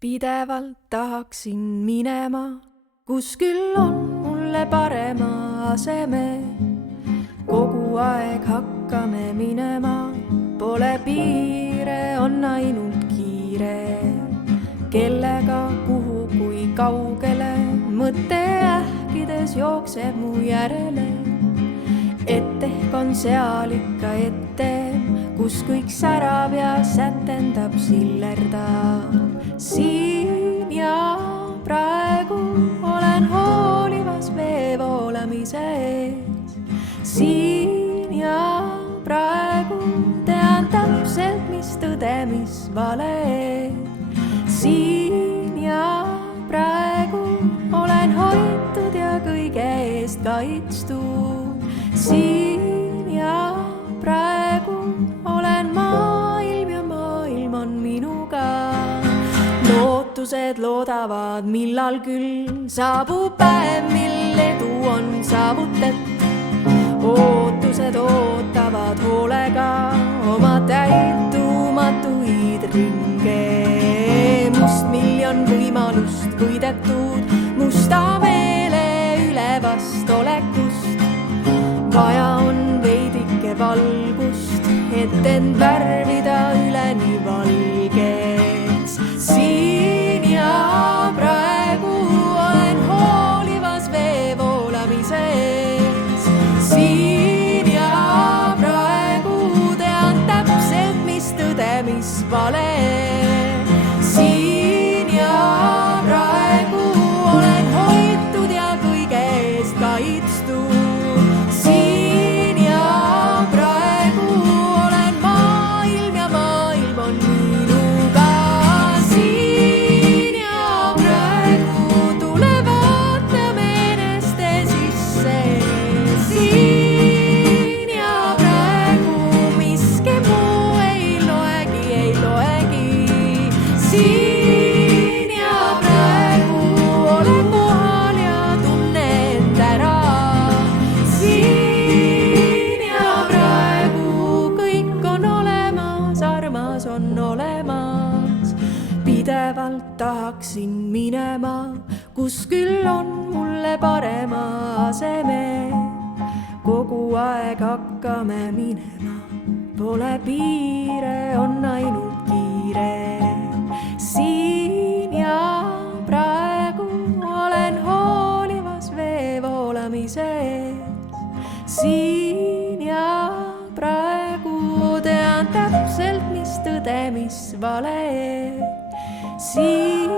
Pidevalt tahaksin minema, kus küll on mulle parema aseme. Kogu aeg hakkame minema, pole piire, on ainult kiire. Kellega, kuhu, kui kaugele, mõte ähkides jookseb mu järele. Et ehk on seal ikka ette, kus kõik särab ja sätendab, sillerdab. Siin ja praegu olen hoolivas vee voolamise ees. Siin ja praegu tean täpselt, mis tõde, mis vale. Siin ja praegu olen hoitud ja kõige eest kaitstud. Siin ja praegu olen maailm ja maailm on minuga. Lootused loodavad, millal küll saabub päev, mil edu on saavutatud. Ootused ootavad hoolega oma täitumatuid ringe. Mustmiljon võimalust võidetud, musta meele ülevast olekust. Vaja on veidike valgust, et end värvida üleni valgeks. Siin ja praegu olen hoolivas vee voolamise ees. Siin ja praegu tean täpselt, mis tõde, mis vale. Siin ja praegu olen hoitud ja kõige eest kaitstud. Siin ja praegu olen maailm ja maailm on minuga. Siin ja praegu tule vaatame eneste sisse. Siin ja praegu miski muu ei loegi, ei loegi. Siin ja praegu olen kohal ja tunne end ära. Siin ja praegu kõik on olemas, armas on olemas. Pidevalt tahaksin minema, kus küll on mulle parema aseme. Kogu aeg hakkame minema, pole piire, on ainult kiire. Siin ja praegu olen hoolivas vee voolamise ees. Siin ja praegu tean täpselt, mis tõde, mis vale. Siin